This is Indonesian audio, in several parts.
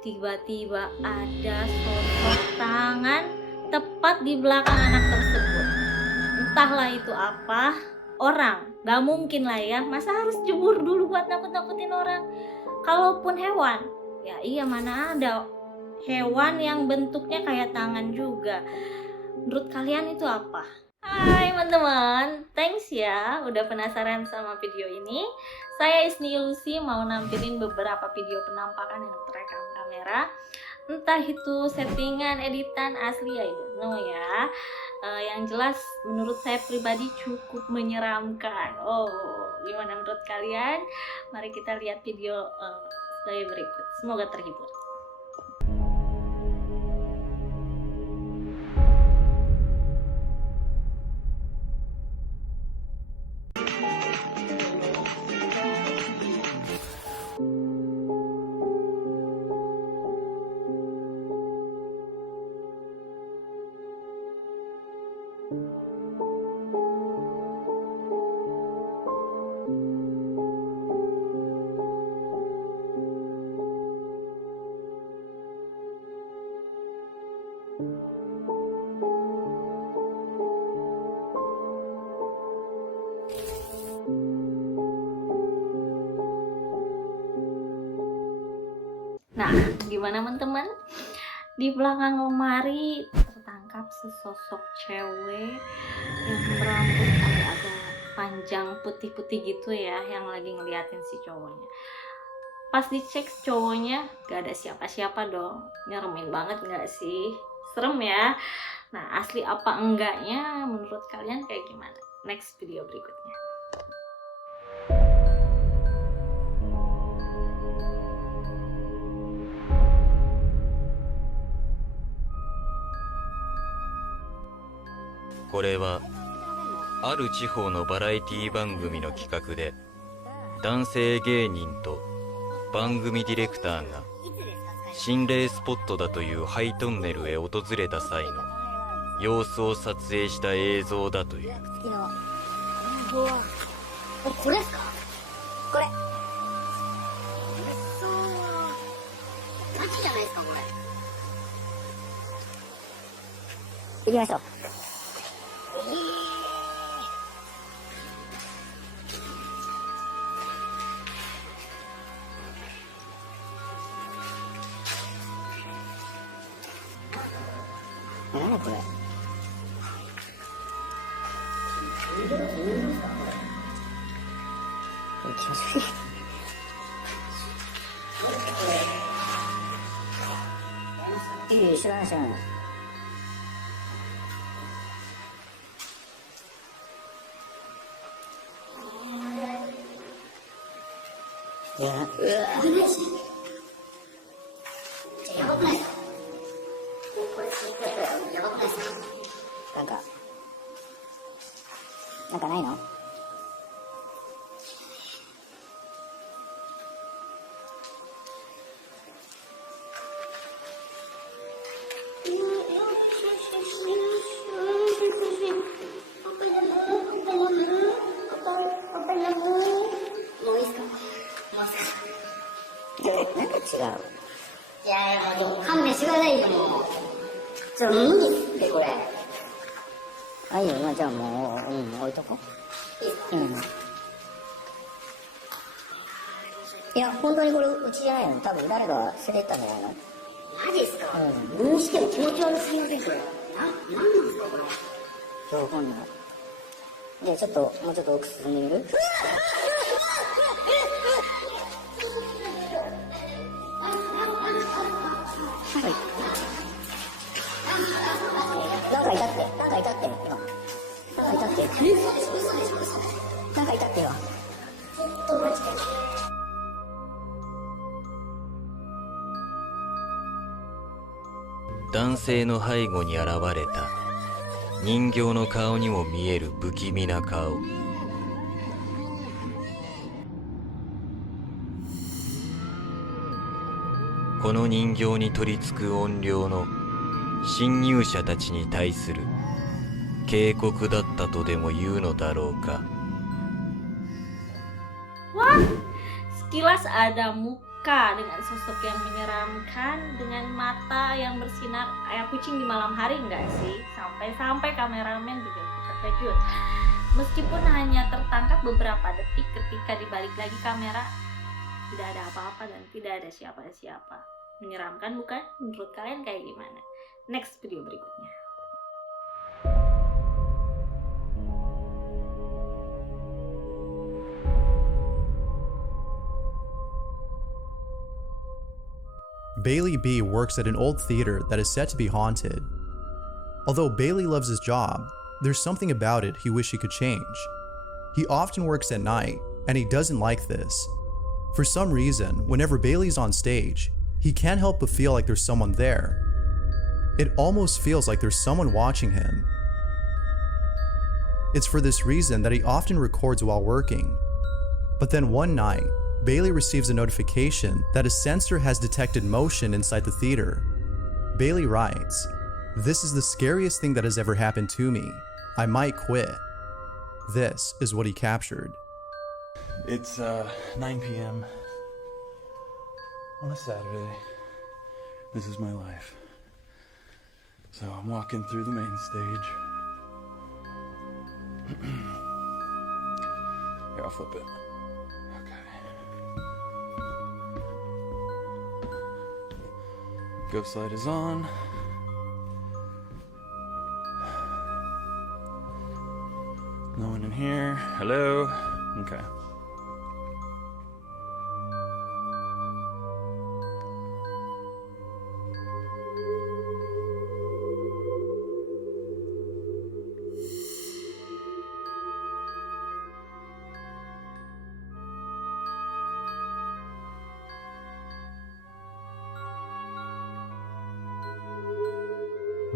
tiba-tiba ada sosok tangan tepat di belakang anak tersebut. Entahlah itu apa, orang. Gak mungkin lah ya, masa harus jemur dulu buat nakut-nakutin orang. Kalaupun hewan, ya iya mana ada hewan yang bentuknya kayak tangan juga. Menurut kalian itu apa? Hai teman-teman, thanks ya udah penasaran sama video ini. Saya Isni Lucy mau nampilin beberapa video penampakan yang terekam kamera. Entah itu settingan, editan, asli, I don't know ya. Yang jelas menurut saya pribadi cukup menyeramkan. Oh, gimana menurut kalian? Mari kita lihat video sebagai berikut. Semoga terhibur. 'Nah, gimana teman-teman? Di belakang lemari tertangkap sesosok cewek yang berambut agak panjang putih-putih gitu ya, yang lagi ngeliatin si cowoknya. Pas dicek cowoknya gak ada siapa-siapa dong. Nyeremin banget gak sih? Serem ya. Nah, asli apa enggaknya menurut kalian kayak gimana? Next video berikutnya.これはある地方のバラエティ番組の企画で男性芸人と番組ディレクターが心霊スポットだというハイトンネルへ訪れた際の様子を撮影した映像だという。これですか？これガチじゃないですかこれ。行きましょう。何これ。行きましょう。いい知らない知らない。いや、うわ、危ないし。やばくないですか？これやばくないですか？なんかないの？なんか違う。いやもう勘弁してくださいよ。ちょっと無理ってこれ。あ、いいよ、じゃあもう、置いとこう。いや、本当にこれうちじゃないの。多分誰が捨ててったんじゃないの。マジですか？どうしても気持ち悪すぎませんこれ。なんなんですかこれ。そう、今度。で、ちょっと、もうちょっと奥進んでみる？なんかいたって、今。なんかいたって今。男性の背後に現れた人形の顔にも見える不気味な顔。この人形に取り付く怨霊の侵入者たちに対する警告だったとでも言うのだろうか。Wah, sekilas ada muka suka dengan sosok yang menyeramkan dengan mata yang bersinar kayak kucing di malam hari enggak sih? Sampai-sampai kameramen juga ikut terkejut. Meskipun hanya tertangkap beberapa detik ketika dibalik lagi kamera, tidak ada apa-apa dan tidak ada siapa-siapa. Menyeramkan bukan? Menurut kalian kayak gimana? Next video berikutnya. Bailey B works at an old theater that is said to be haunted. Although Bailey loves his job, there's something about it he wishes he could change. He often works at night, and he doesn't like this. For some reason, whenever Bailey's on stage, he can't help but feel like there's someone there. It almost feels like there's someone watching him. It's for this reason that he often records while working. But then one night, Bailey receives a notification that a sensor has detected motion inside the theater. Bailey writes, "This is the scariest thing that has ever happened to me. I might quit." This is what he captured. It's 9 p.m. on a Saturday. This is my life. So I'm walking through the main stage. Here, I'll flip it. Okay. Ghost light is on. No one in here. Hello? Okay.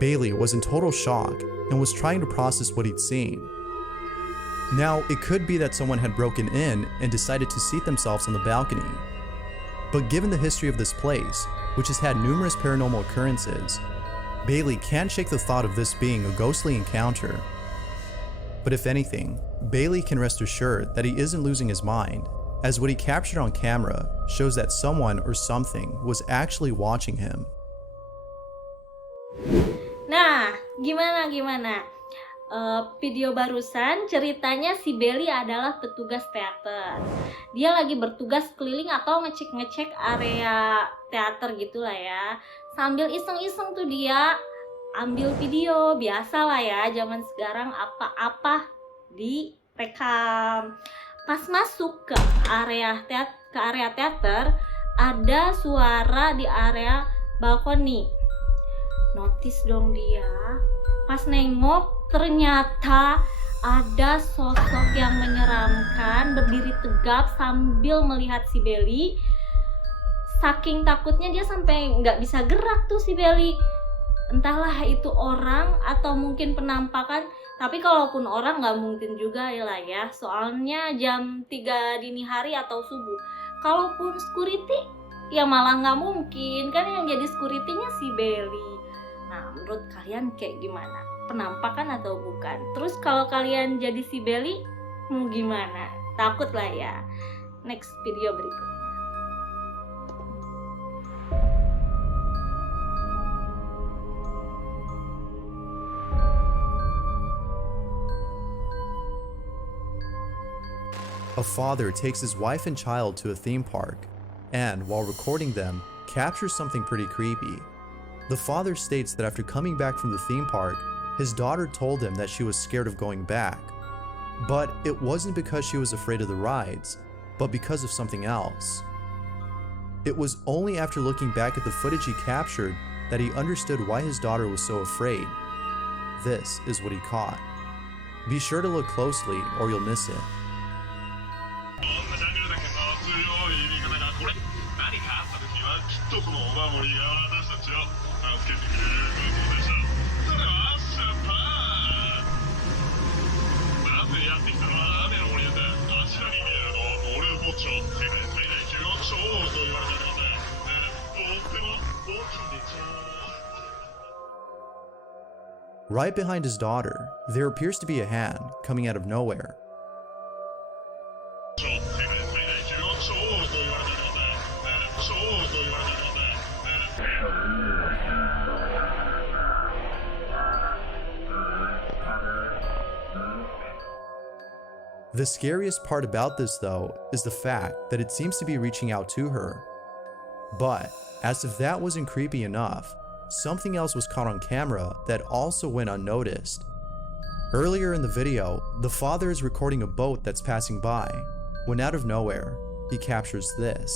Bailey was in total shock and was trying to process what he'd seen. Now, it could be that someone had broken in and decided to seat themselves on the balcony. But given the history of this place, which has had numerous paranormal occurrences, Bailey can't shake the thought of this being a ghostly encounter. But if anything, Bailey can rest assured that he isn't losing his mind, as what he captured on camera shows that someone or something was actually watching him. Nah, gimana? Video barusan ceritanya si Bailey adalah petugas teater. Dia lagi bertugas keliling atau ngecek area teater gitulah ya. Sambil iseng-iseng tuh dia ambil video, biasa lah ya, zaman sekarang apa-apa direkam. Pas masuk ke area teater, ada suara di area balkoni. Notice dong dia. Pas nengok, ternyata ada sosok yang menyeramkan berdiri tegap sambil melihat si Bailey. Saking takutnya dia sampai nggak bisa gerak tuh si Bailey. Entahlah itu orang atau mungkin penampakan. Tapi kalaupun orang nggak mungkin juga lah ya. Soalnya jam 3 dini hari atau subuh. Kalaupun security ya malah nggak mungkin. Kan yang jadi security-nya si Bailey. Nah, menurut kalian kayak gimana? Penampakan atau bukan? Terus kalau kalian jadi si Bailey, mau gimana? Takut lah ya. Next video berikutnya. A father takes his wife and child to a theme park, and while recording them, captures something pretty creepy. The father states that after coming back from the theme park, his daughter told him that she was scared of going back. But it wasn't because she was afraid of the rides, but because of something else. It was only after looking back at the footage he captured that he understood why his daughter was so afraid. This is what he caught. Be sure to look closely or you'll miss it. Right behind his daughter, there appears to be a hand coming out of nowhere. The scariest part about this, though, is the fact that it seems to be reaching out to her. But, as if that wasn't creepy enough, something else was caught on camera that also went unnoticed. Earlier in the video, the father is recording a boat that's passing by, when out of nowhere, he captures this.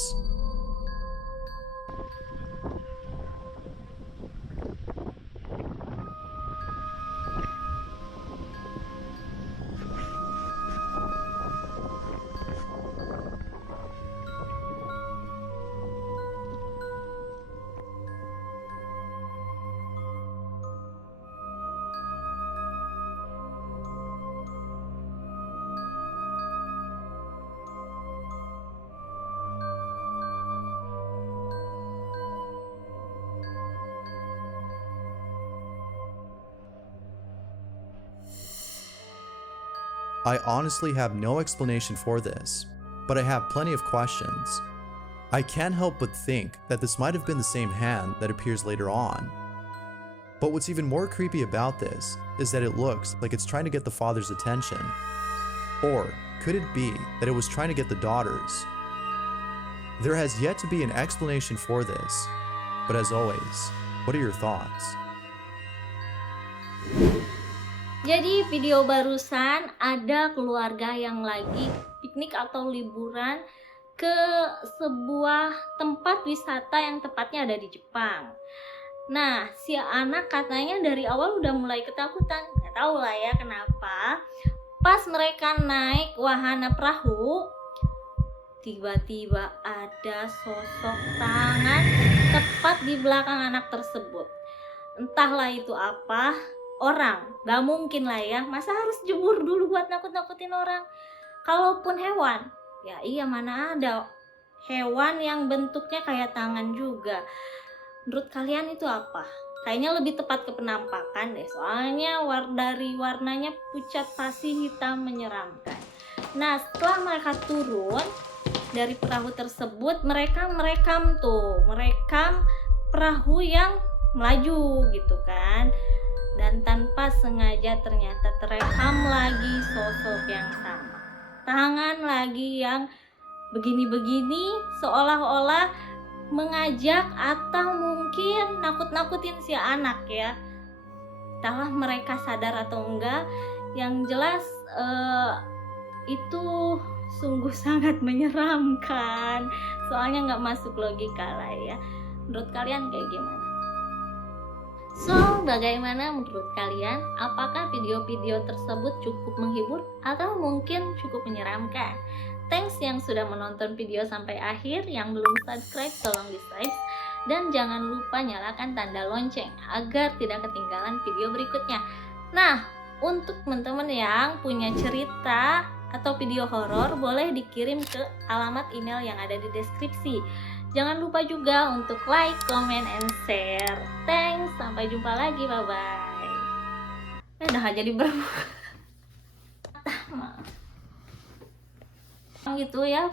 I honestly have no explanation for this, but I have plenty of questions. I can't help but think that this might have been the same hand that appears later on. But what's even more creepy about this is that it looks like it's trying to get the father's attention. Or could it be that it was trying to get the daughter's? There has yet to be an explanation for this, but as always, what are your thoughts? Jadi video barusan ada keluarga yang lagi piknik atau liburan ke sebuah tempat wisata yang tepatnya ada di Jepang. Nah, si anak katanya dari awal udah mulai ketakutan, nggak tahu lah ya kenapa. Pas mereka naik wahana perahu, tiba-tiba ada sosok tangan tepat di belakang anak tersebut. Entahlah itu apa. Orang, gak mungkin lah ya, masa harus jemur dulu buat nakut-nakutin orang. Kalaupun hewan, ya iya mana ada hewan yang bentuknya kayak tangan juga. Menurut kalian itu apa? Kayaknya lebih tepat ke penampakan deh, soalnya dari warnanya pucat pasi hitam menyeramkan. Nah, setelah mereka turun dari perahu tersebut, mereka merekam perahu yang melaju gitu kan. Dan tanpa sengaja ternyata terekam lagi sosok yang sama. Tangan lagi yang begini-begini seolah-olah mengajak atau mungkin nakut-nakutin si anak ya. Entahlah mereka sadar atau enggak. Yang jelas itu sungguh sangat menyeramkan. Soalnya nggak masuk logika lah ya. Menurut kalian kayak gimana? So, bagaimana menurut kalian? Apakah video-video tersebut cukup menghibur atau mungkin cukup menyeramkan? Thanks yang sudah menonton video sampai akhir. Yang belum subscribe, tolong di-subscribe. Dan jangan lupa nyalakan tanda lonceng agar tidak ketinggalan video berikutnya. Nah, untuk teman-teman yang punya cerita atau video horor, boleh dikirim ke alamat email yang ada di deskripsi. Jangan lupa juga untuk like, comment, and share. Thanks, sampai jumpa lagi, bye-bye. Udah jadi berapa? Gitu ya.